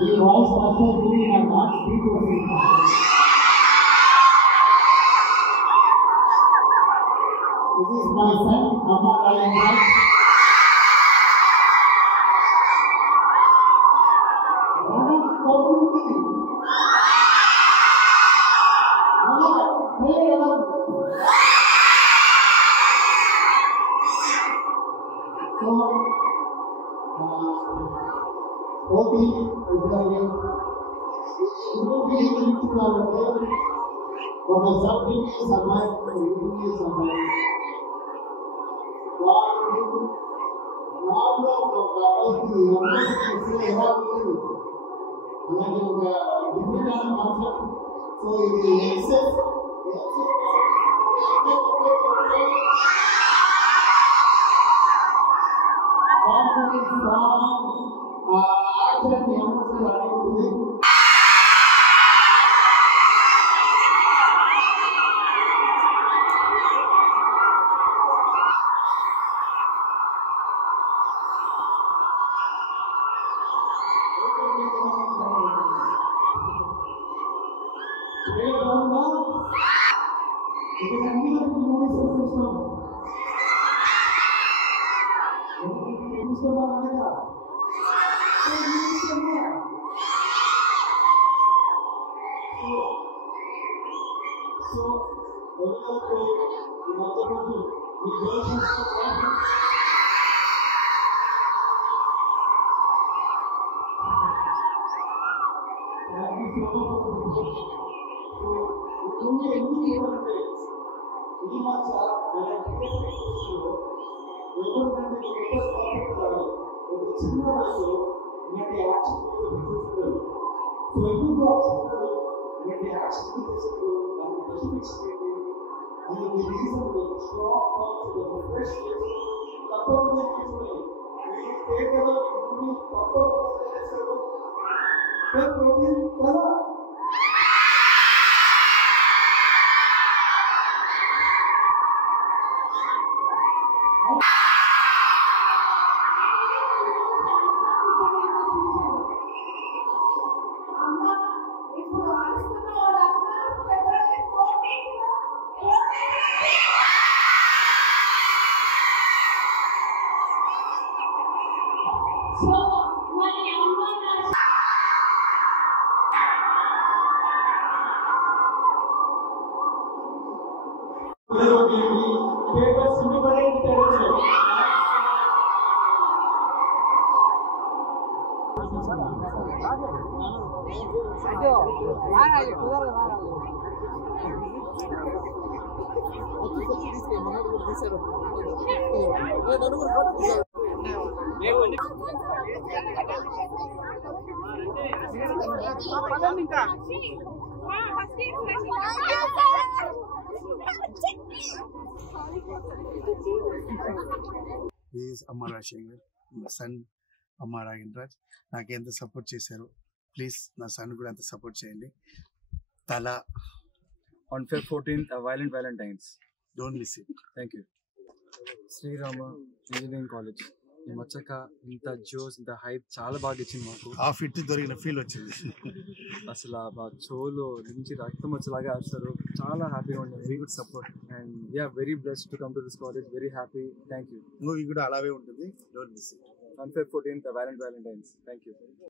The voice master really have not speak to us. This is my son, Amma Ryan. పోటీ విధానం ఒక సభ్యుని సహాయం సహాయం వాళ్ళు ఒక ఎలా ఉంటుంది అలాగే ఒక డిఫరెంట్ కాన్సెప్ట్ సో ఇది excess This is Amma Rajshekhar, my son Amma Rayendraj. నాకు ఎంత సపోర్ట్ చేశారు ప్లీజ్ నా సన్ కూడా అంత సపోర్ట్ చేయండి. తల on Feb 14th Violent Valentines. Don't miss it. Thank you. Srirama engineering college ఈ మచ్చక ఇంత జోస్ ఇంత హైప్ చాలా బాగా ఇచ్చింది మాకు. ఆ ఫిట్ దొరికిన ఫీల్ వచ్చింది అసలు ఆ చోలో నుంచి రక్తం వచ్చేలాగా వేస్తారు. చాలా హ్యాపీగా ఉండింది. Very good support and we are very blessed to come to this college. Very happy. Thank you. Movie కూడా అలాగే ఉంటుంది. Don't miss it. On Feb 14th Violent Valentines. Thank you.